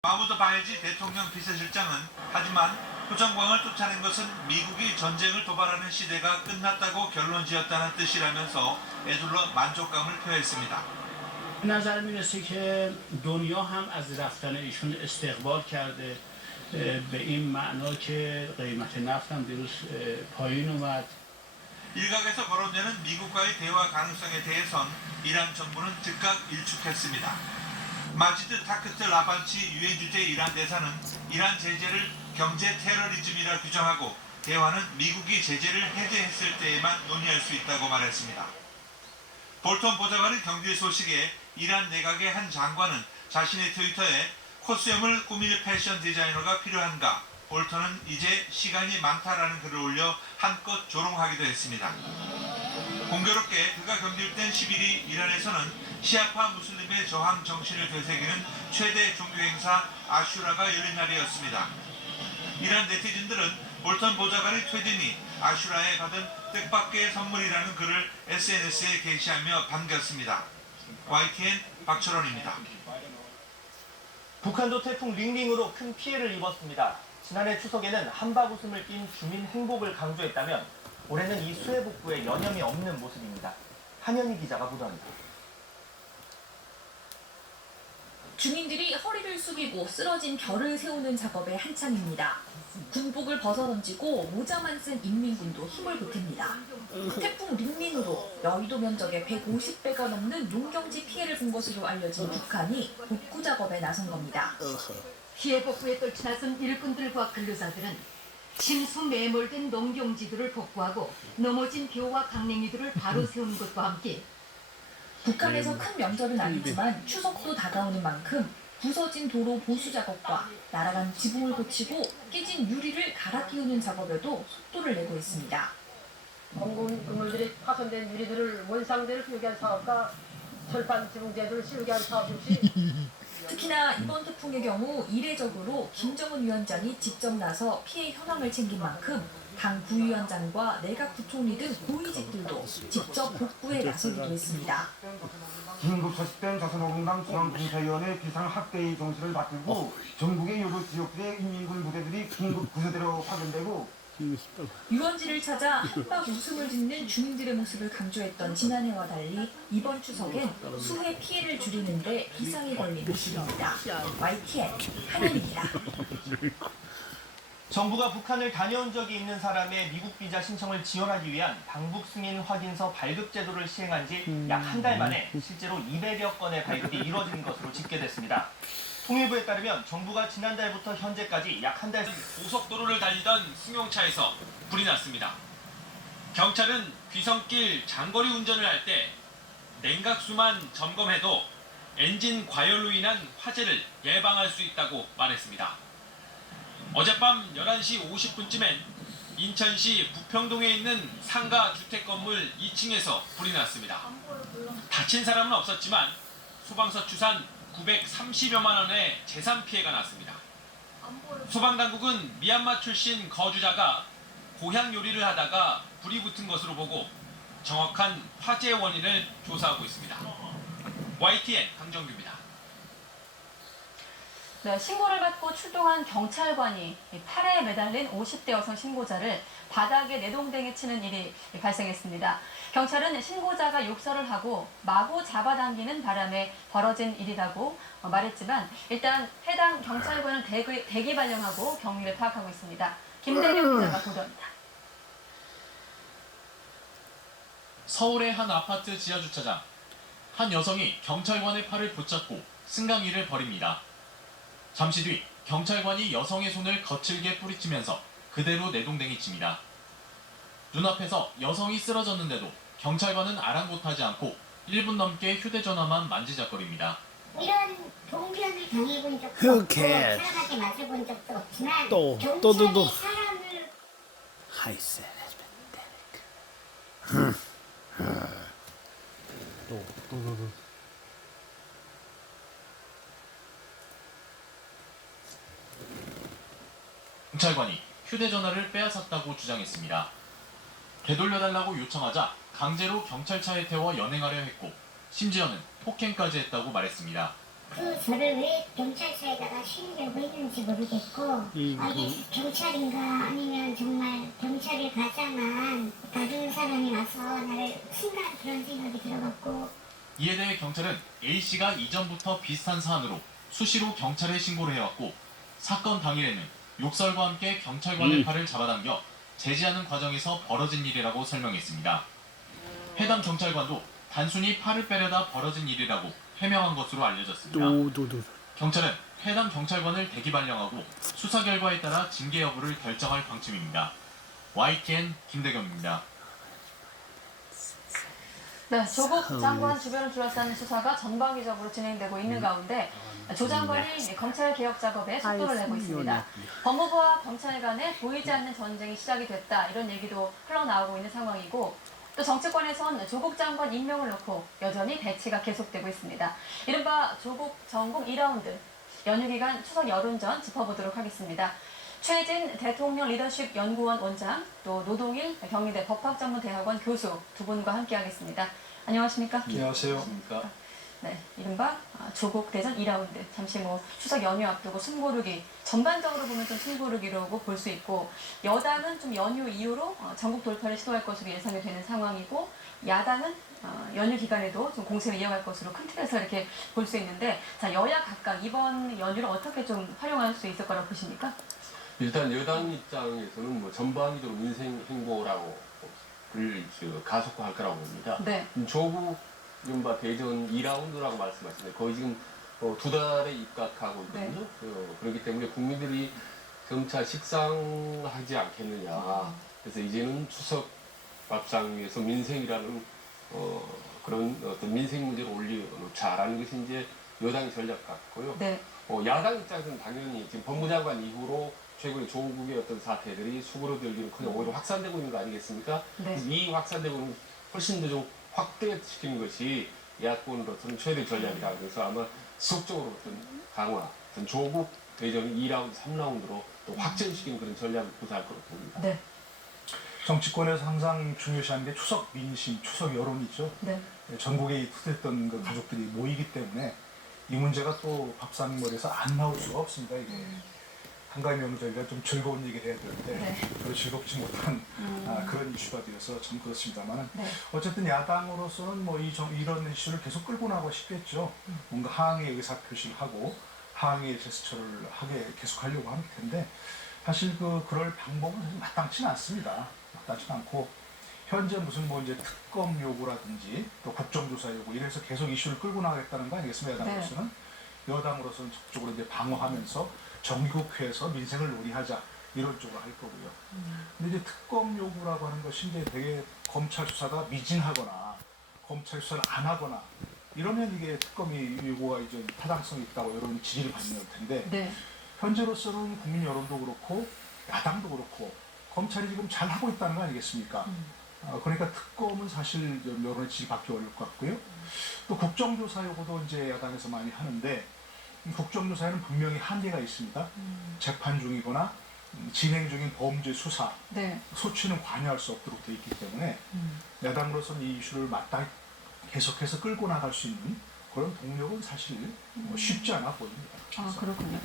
마무드 바헤지 대통령 비서실장은 하지만 후정광을 쫓아낸 것은 미국이 전쟁을 도발하는 시대가 끝났다고 결론지었다는 뜻이라면서 애둘러 만족감을 표했습니다. به نظر میرسه که دنیا هم از رفتن ایشون استقبال کرده به این معنا که قیمت نفت هم دیروز پایین اومد. 일각에서 거론되는 미국과의 대화 가능성에 대해선 이란 정부는 즉각 일축했습니다. 마지드 타크트 라반치 유엔 주재 이란 대사는 이란 제재를 경제 테러리즘이라 규정하고 대화는 미국이 제재를 해제했을 때에만 논의할 수 있다고 말했습니다. 볼턴 보좌관의 경질 소식에 이란 내각의 한 장관은 자신의 트위터에 코스염을 꾸밀 패션 디자이너가 필요한가? 볼턴은 이제 시간이 많다라는 글을 올려 한껏 조롱하기도 했습니다. 공교롭게 그가 경질된 10일이 이란에서는 시아파 무슬림의 저항 정신을 되새기는 최대 종교행사 아슈라가 열린 날이었습니다. 이란 네티즌들은 볼턴 보좌관의 퇴진이 아슈라에 받은 뜻밖의 선물이라는 글을 SNS에 게시하며 반겼습니다. YTN 박철원입니다. 북한도 태풍 링링으로 큰 피해를 입었습니다. 지난해 추석에는 한박 웃음을 띤 주민 행복을 강조했다면 올해는 이 수해 복구에 여념이 없는 모습입니다. 한현희 기자가 보도합니다. 주민들이 허리를 숙이고 쓰러진 별을 세우는 작업에 한창입니다. 군복을 벗어던지고 모자만 쓴 인민군도 힘을 보탭니다. 태풍 링링으로 여의도 면적의 150배가 넘는 농경지 피해를 본 것으로 알려진 북한이 복구 작업에 나선 겁니다. 피해 복구에 떨쳐나선 일꾼들과 근로자들은 침수 매몰된 농경지들을 복구하고 넘어진 벼와 강냉이들을 바로 세우는 것과 함께 북한에서 큰 명절은 아니지만 추석도 다가오는 만큼 부서진 도로 보수 작업과 날아간 지붕을 고치고 깨진 유리를 갈아 끼우는 작업에도 속도를 내고 있습니다. 공군 건물들이 파손된 유리들을 원상대를 피우게 한 사업과 철판 지붕 제도를 씌우게 한 사업 역시 특히나 이번 태풍의 경우 이례적으로 김정은 위원장이 직접 나서 피해 현황을 챙긴 만큼 당 부위원장과 내각 부총리 등 고위직들도 직접 복구에 나서기도 했습니다. 긴급 소집된 조선노동당 중앙군사위원회 비상학대의 정신을 받들고 전국의 여러 지역들의 인민군 부대들이 긴급 구조대로 파견되고 유원지를 찾아 한박 웃음을 짓는 주민들의 모습을 강조했던 지난해와 달리 이번 추석엔 수해 피해를 줄이는데 비상이 걸린 시기입니다. YTN 한현입니다. 정부가 북한을 다녀온 적이 있는 사람의 미국 비자 신청을 지원하기 위한 방북 승인 확인서 발급 제도를 시행한 지 약 한 달 만에 실제로 200여 건의 발급이 이루어진 것으로 집계됐습니다. 통일부에 따르면 정부가 지난달부터 현재까지 약 한 달 고속도로를 달리던 승용차에서 불이 났습니다. 경찰은 귀성길 장거리 운전을 할 때 냉각수만 점검해도 엔진 과열로 인한 화재를 예방할 수 있다고 말했습니다. 어젯밤 11시 50분쯤엔 인천시 부평동에 있는 상가 주택 건물 2층에서 불이 났습니다. 다친 사람은 없었지만 소방서 추산 930여만 원의 재산 피해가 났습니다. 소방당국은 미얀마 출신 거주자가 고향 요리를 하다가 불이 붙은 것으로 보고 정확한 화재 원인을 조사하고 있습니다. YTN 강정규입니다. 네, 신고를 받고 출동한 경찰관이 팔에 매달린 50대 여성 신고자를 바닥에 내동댕이 치는 일이 발생했습니다. 경찰은 신고자가 욕설을 하고 마구 잡아당기는 바람에 벌어진 일이라고 말했지만 일단 해당 경찰관은 대기 발령하고 경위를 파악하고 있습니다. 김대겸 기자가 보도합니다. 서울의 한 아파트 지하주차장. 한 여성이 경찰관의 팔을 붙잡고 승강이를 벌입니다. 잠시 뒤 경찰관이 여성의 손을 거칠게 뿌리치면서 그대로 내동댕이 칩니다. 눈앞에서 여성이 쓰러졌는데도 경찰관은 아랑곳하지 않고 1분 넘게 휴대전화만 만지작거립니다. 이런 동변을 당해본 적도 없고 사람한테 맞아본 적도 없지만 경찰이 사람을 하이세 경찰관이 휴대전화를 빼앗았다고 주장했습니다. 되돌려달라고 요청하자 강제로 경찰차에 태워 연행하려 했고 심지어는 폭행까지 했다고 말했습니다. 그 저를 왜 경찰서에다가 실으려고 했는지 모르겠고 이게 경찰인가 아니면 정말 경찰에 가자만 다른 사람이 와서 나를 순간 그런 생각이 들어갖고 이에 대해 경찰은 A씨가 이전부터 비슷한 사안으로 수시로 경찰에 신고를 해왔고 사건 당일에는 욕설과 함께 경찰관의 팔을 잡아당겨 제지하는 과정에서 벌어진 일이라고 설명했습니다. 해당 경찰관도 단순히 팔을 빼려다 벌어진 일이라고 해명한 것으로 알려졌습니다. 경찰은 해당 경찰관을 대기 발령하고 수사 결과에 따라 징계 여부를 결정할 방침입니다. YTN 김대겸입니다. 네, 조국 장관 주변을 둘러싼 수사가 전방위적으로 진행되고 있는 가운데 조 장관이 검찰 개혁 작업에 속도를 내고 있습니다. 법무부와 검찰 간에 보이지 않는 전쟁이 시작이 됐다 이런 얘기도 흘러나오고 있는 상황이고 또 정치권에선 조국 장관 임명을 놓고 여전히 대치가 계속되고 있습니다. 이른바 조국 전국 2라운드 연휴 기간 추석 여론전 짚어보도록 하겠습니다. 최진 대통령 리더십 연구원 원장, 또 노동일 경희대 법학전문대학원 교수 두 분과 함께하겠습니다. 안녕하십니까? 안녕하세요. 네, 이른바 조국 대전 2라운드. 잠시 추석 연휴 앞두고 숨고르기, 전반적으로 보면 좀 숨고르기라고 볼 수 있고 여당은 좀 연휴 이후로 전국 돌파를 시도할 것으로 예상이 되는 상황이고 야당은 연휴 기간에도 좀 공세를 이어갈 것으로 큰 틀에서 이렇게 볼 수 있는데 자 여야 각각 이번 연휴를 어떻게 좀 활용할 수 있을 거라고 보십니까? 일단 여당 입장에서는 전방위적으로 민생 행보라고 가속화할 거라고 봅니다. 네. 조국 이른바 대전 2라운드라고 말씀하시는데 거의 지금 2달에 입각하고 있거든요. 그렇기 때문에 국민들이 점차 식상하지 않겠느냐. 그래서 이제는 추석 밥상 위에서 민생이라는 그런 어떤 민생 문제를 올려놓자라는 것이 이제 여당의 전략 같고요. 네. 야당 입장에서는 당연히 지금 법무장관 이후로 최근에 조국의 어떤 사태들이 수그러들기는 커녕 오히려 확산되고 있는 거 아니겠습니까? 네. 이 확산되고 있는 훨씬 더 좀 확대시키는 것이 야권으로서는 최대 전략이라 그래서 아마 지속적으로 어떤 강화, 어떤 조국 대전 2라운드, 3라운드로 또 확전시키는 그런 전략을 구사할 거라고 봅니다. 네. 정치권에서 항상 중요시하는 게 추석 민심, 추석 여론이죠. 네. 전국에 투대했던 그 가족들이 모이기 때문에 이 문제가 또 밥상머리에서 안 나올 수가 없습니다. 이게 한가위 명절이라 좀 즐거운 얘기를 해야 되는데 별로 즐겁지 못한 그런 이슈가 되어서 참 그렇습니다만 어쨌든 야당으로서는 이런 이슈를 계속 끌고 나가고 싶겠죠. 뭔가 항의 의사표시를 하고 항의 제스처를 계속 하려고 할 텐데 사실 그럴 방법은 마땅치는 않습니다. 마땅치 않고 현재 무슨 이제 특검 요구라든지 또 국정조사 요구 이래서 계속 이슈를 끌고 나가겠다는 거 아니겠습니까? 야당으로서는 여당으로서는 적극적으로 이제 방어하면서 정기국회에서 민생을 논의하자 이런 쪽으로 할 거고요. 근데 이제 특검 요구라고 하는 것이 이제 되게 검찰 수사가 미진하거나 검찰 수사를 안 하거나 이러면 이게 특검이 요구가 이제 타당성이 있다고 이런 지지를 받는 텐데 현재로서는 국민 여론도 그렇고 야당도 그렇고 검찰이 지금 잘 하고 있다는 거 아니겠습니까? 그러니까 특검은 사실 여론의 지지받기 어려울 것 같고요. 또 국정조사 요구도 이제 야당에서 많이 하는데 국정조사에는 분명히 한계가 있습니다. 재판 중이거나 진행 중인 범죄 수사, 소추는 관여할 수 없도록 되어 있기 때문에 야당으로서는 이 이슈를 마땅히 계속해서 끌고 나갈 수 있는 그런 동력은 사실 쉽지 않아 보입니다. 그렇군요.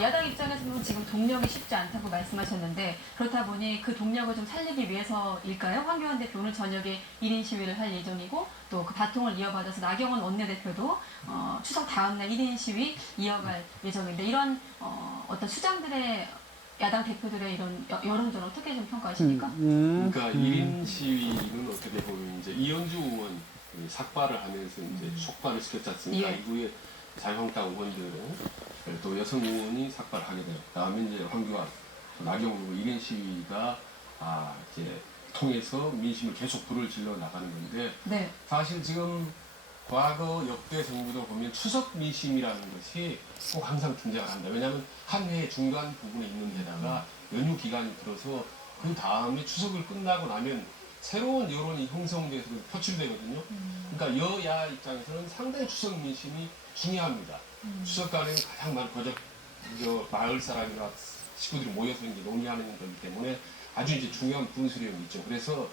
야당 입장에서는 지금 동력이 쉽지 않다고 말씀하셨는데 그렇다 보니 그 동력을 좀 살리기 위해서일까요? 황교안 대표 오늘 저녁에 1인 시위를 할 예정이고 또 그 바통을 이어받아서 나경원 원내대표도 추석 다음날 1인 시위 이어갈 예정인데 이런 어떤 수장들의 야당 대표들의 이런 여론전 어떻게 좀 평가하십니까? 그러니까 1인 시위는 어떻게 보면 이제 이현주 의원 삭발을 하면서 이제 촉발을 시켰지 않습니까? 이후에 자유한국당 의원들은 또 여성 의원이 삭발을 하게 돼요. 그다음에 이제 황교안, 나경원 의원 1인 시위가 이제 통해서 민심을 계속 불을 질러 나가는 건데 사실 지금 과거 역대 정부도 보면 추석 민심이라는 것이 꼭 항상 등장을 한다. 왜냐하면 한 해의 중간 부분에 있는 데다가 연휴 기간이 들어서 그 다음에 추석을 끝나고 나면 새로운 여론이 형성돼서 표출되거든요. 그러니까 여야 입장에서는 상당히 추석 민심이 중요합니다. 추석간에는 가장 많은 마을 사람이나 식구들이 모여서 이제 논의하는 거기 때문에 아주 이제 중요한 분수령이 있죠. 그래서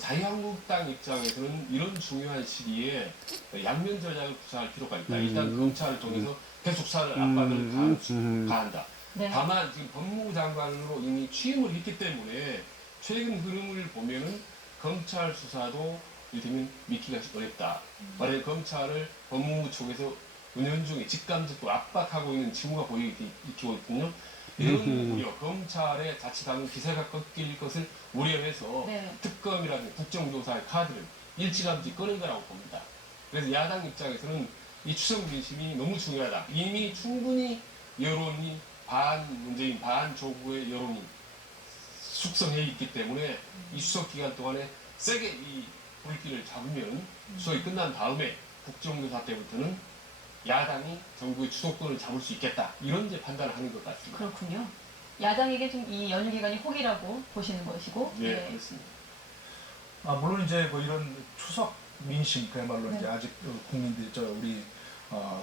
자유한국당 입장에서는 이런 중요한 시기에 양면 전략을 구사할 필요가 있다. 일단 검찰을 통해서 계속 수사를 압박을 가한다. 네. 다만 지금 법무부 장관으로 이미 취임을 했기 때문에 최근 흐름을 보면은 검찰 수사도 이를테면 믿기가 어렵다. 만약에 검찰을 법무부 쪽에서 은연중에 직감적으로 압박하고 있는 징후가 보이고 있거든요. 이런 우려, 검찰의 자칫하면 기세가 꺾일 것을 우려해서 네. 특검이라든지 국정조사의 카드를 일찌감치 꺼낸 거라고 봅니다. 그래서 야당 입장에서는 이 추석 민심이 너무 중요하다. 이미 충분히 여론이 반문재인, 반조국의 여론이 숙성해 있기 때문에 이 추석 기간 동안에 세게 이 불길을 잡으면 추석이 끝난 다음에 국정조사 때부터는 야당이 정부의 주도권을 잡을 수 있겠다. 이런 이제 판단을 하는 것 같습니다. 그렇군요. 야당에게 좀 이 연휴 기간이 혹이라고 보시는 것이고. 네, 그렇습니다. 물론 이제 뭐 이런 추석 민심 그야말로 네. 이제 아직 국민들이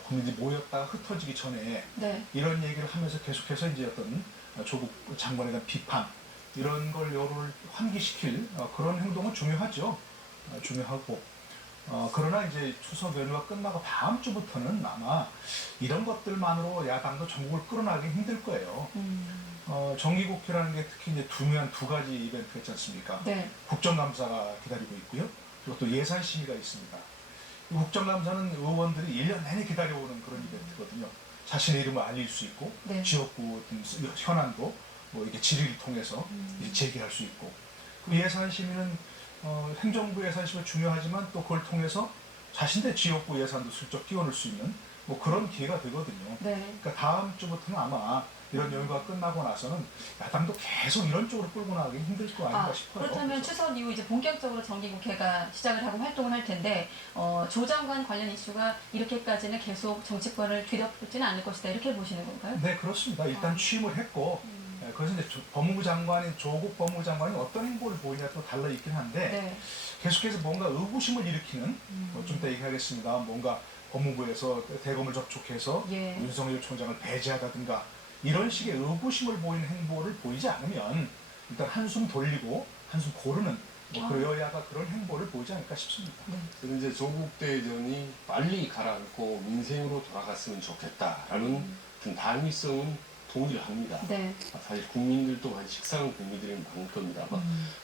국민들이 모였다가 흩어지기 전에 네. 이런 얘기를 하면서 계속해서 이제 어떤 조국 장관에 대한 비판 이런 걸 여론을 환기시킬 그런 행동은 중요하죠. 중요하고 그러나 이제 추석 연휴가 끝나고 다음 주부터는 아마 이런 것들만으로 야당도 전국을 끌어나기 힘들 거예요. 정기국회라는 게 특히 이제 중요한 두 가지 이벤트가 있지 않습니까? 네. 국정감사가 기다리고 있고요. 그리고 또 예산심의가 있습니다. 이 국정감사는 의원들이 1년 내내 기다려오는 그런 이벤트거든요. 자신의 이름을 알릴 수 있고 네. 지역구 현안도 뭐 이렇게 질의를 통해서 이제 제기할 수 있고 그 예산심의는 행정부 예산심의 중요하지만 또 그걸 통해서 자신의 지역구 예산도 슬쩍 끼워넣을 수 있는 뭐 그런 기회가 되거든요. 네. 그러니까 다음 주부터는 아마 이런 연휴가 끝나고 나서는 야당도 계속 이런 쪽으로 끌고 나가기 힘들 거 아닌가 싶어요. 그렇다면 그래서. 추석 이후 이제 본격적으로 정기국회가 시작을 하고 활동을 할 텐데 조 장관 관련 이슈가 이렇게까지는 계속 정치권을 뒤덮지는 않을 것이다 이렇게 보시는 건가요? 네, 그렇습니다. 일단 취임을 했고 그래서 이제 법무부 장관이 조국 법무부 장관이 어떤 행보를 보이냐에 또 달라 있긴 한데 네. 계속해서 뭔가 의구심을 일으키는 좀 이따 얘기하겠습니다. 뭔가 법무부에서 대검을 접촉해서 예. 윤석열 총장을 배제하다든가 이런 식의 의구심을 보이는 행보를 보이지 않으면 일단 한숨 돌리고 한숨 고르는 그 여야가 그런 행보를 보이지 않을까 싶습니다. 저는 이제 조국 대전이 빨리 가라앉고 민생으로 돌아갔으면 좋겠다라는 어떤 당위성은 동의를 합니다. 네. 사실 국민들도 많이 식상한 국민들이 많을 겁니다.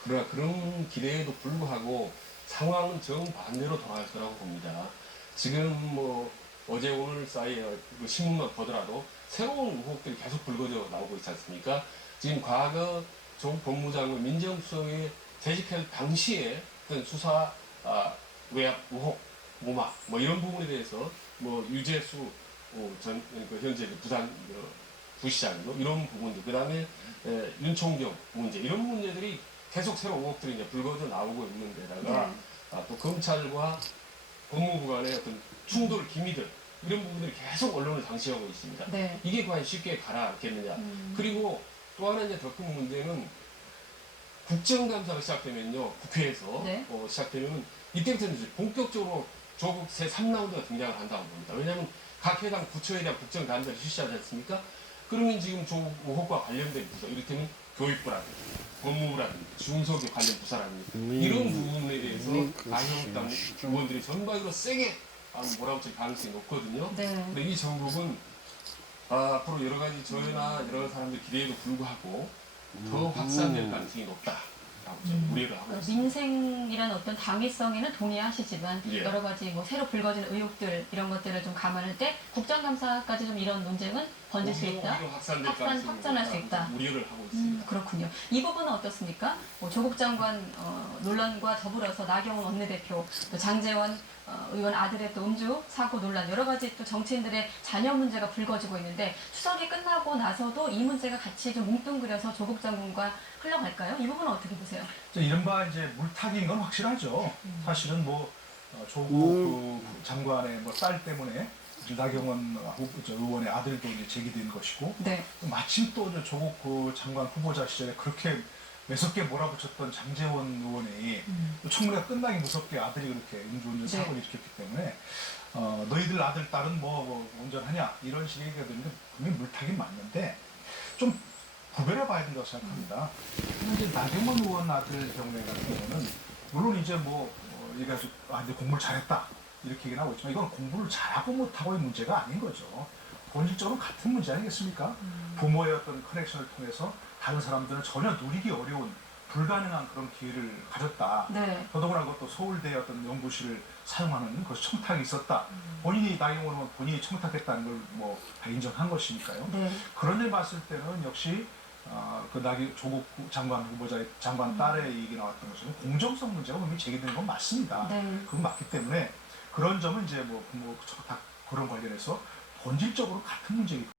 그러나 그런 기대에도 불구하고 상황은 정반대로 돌아갈 거라고 봅니다. 지금 뭐 어제 오늘 사이에 그 신문만 보더라도 새로운 의혹들이 계속 불거져 나오고 있지 않습니까? 지금 과거 조국 법무장관 민정수석에 재직할 당시에 어떤 수사 외압 의혹, 모막 뭐 이런 부분에 대해서 뭐 유재수 전 현재 부산 부시장이고 이런 부분들, 그 다음에 윤총경 문제 이런 문제들이 계속 새로운 의혹들이 이제 불거져 나오고 있는 데다가 또 검찰과 법무부 간의 어떤 충돌 기미들 이런 부분들이 계속 언론을 장식하고 있습니다. 네. 이게 과연 쉽게 가라앉겠느냐. 그리고 또 하나 이제 더 큰 문제는 국정감사가 시작되면요, 국회에서 네. 시작되면 이때부터는 이제 본격적으로 조국 새 3라운드가 등장을 한다고 봅니다. 왜냐하면 각 해당 부처에 대한 국정감사를 실시하지 않습니까? 그러면 지금 조국 의혹과 관련된 부서, 이를테면 교육부라든지 법무부라든지 중소기업 관련 부서라든지 이런 부분에 대해서 자유한국당 의원들이 전방위로 세게 몰아붙일 가능성이 높거든요. 네. 근데 이 정국은 앞으로 여러 가지 저희나 여러 사람들 기대에도 불구하고 더 확산될 가능성이 높다. 우려를 하고 있습니다. 민생이라는 어떤 당위성에는 동의하시지만 예. 여러 가지 뭐 새로 불거진 의혹들 이런 것들을 좀 감안할 때 국정감사까지 좀 이런 논쟁은 번질 수 있다. 오히려 확산할 수 있다. 우려를 하고 있습니다. 그렇군요. 이 부분은 어떻습니까? 조국 장관 논란과 더불어서 나경원 원내대표, 또 장제원 의원 아들의 또 음주 사고 논란 여러 가지 또 정치인들의 자녀 문제가 불거지고 있는데 추석이 끝나고 나서도 이 문제가 같이 좀 뭉뚱그려서 조국 장관과 흘러갈까요? 이 부분은 어떻게 보세요? 이른바 이제 물타기인 건 확실하죠. 사실은 뭐 조국 장관의 뭐 딸 때문에 나경원 의원의 아들도 이제 제기된 것이고, 네. 마침 또 조국 장관 후보자 시절에 그렇게 매섭게 몰아붙였던 장제원 의원이 청문회가 끝나기 무섭게 아들이 그렇게 음주운전 사고를 일으켰기 때문에 너희들 아들 딸은 뭐 운전하냐 이런 식의 얘기가 되는데 분명히 물타기 맞는데 좀 구별해봐야 된다고 생각합니다. 이제 나경원 의원 아들 경우에 같은 경우는 물론 이제 얘가 이제 공부를 잘했다 이렇게 얘기 나오고 있지만 이건 공부를 잘하고 못하고의 문제가 아닌 거죠. 본질적으로 같은 문제 아니겠습니까? 부모의 어떤 커넥션을 통해서 다른 사람들은 전혀 누리기 어려운 불가능한 그런 기회를 가졌다. 네. 더더구나 그것도 서울대 어떤 연구실을 사용하는 그 청탁이 있었다. 본인이 나경원 의원 본인이 청탁했다는 걸 다 인정한 것이니까요. 네. 그런 데 봤을 때는 역시 조국 장관 후보자의 장관 딸의 얘기 나왔던 것처럼 공정성 문제가 분명히 제기되는 건 맞습니다. 네. 그건 맞기 때문에 그런 점은 이제 부모 청탁 그런 관련해서 본질적으로 같은 문제이기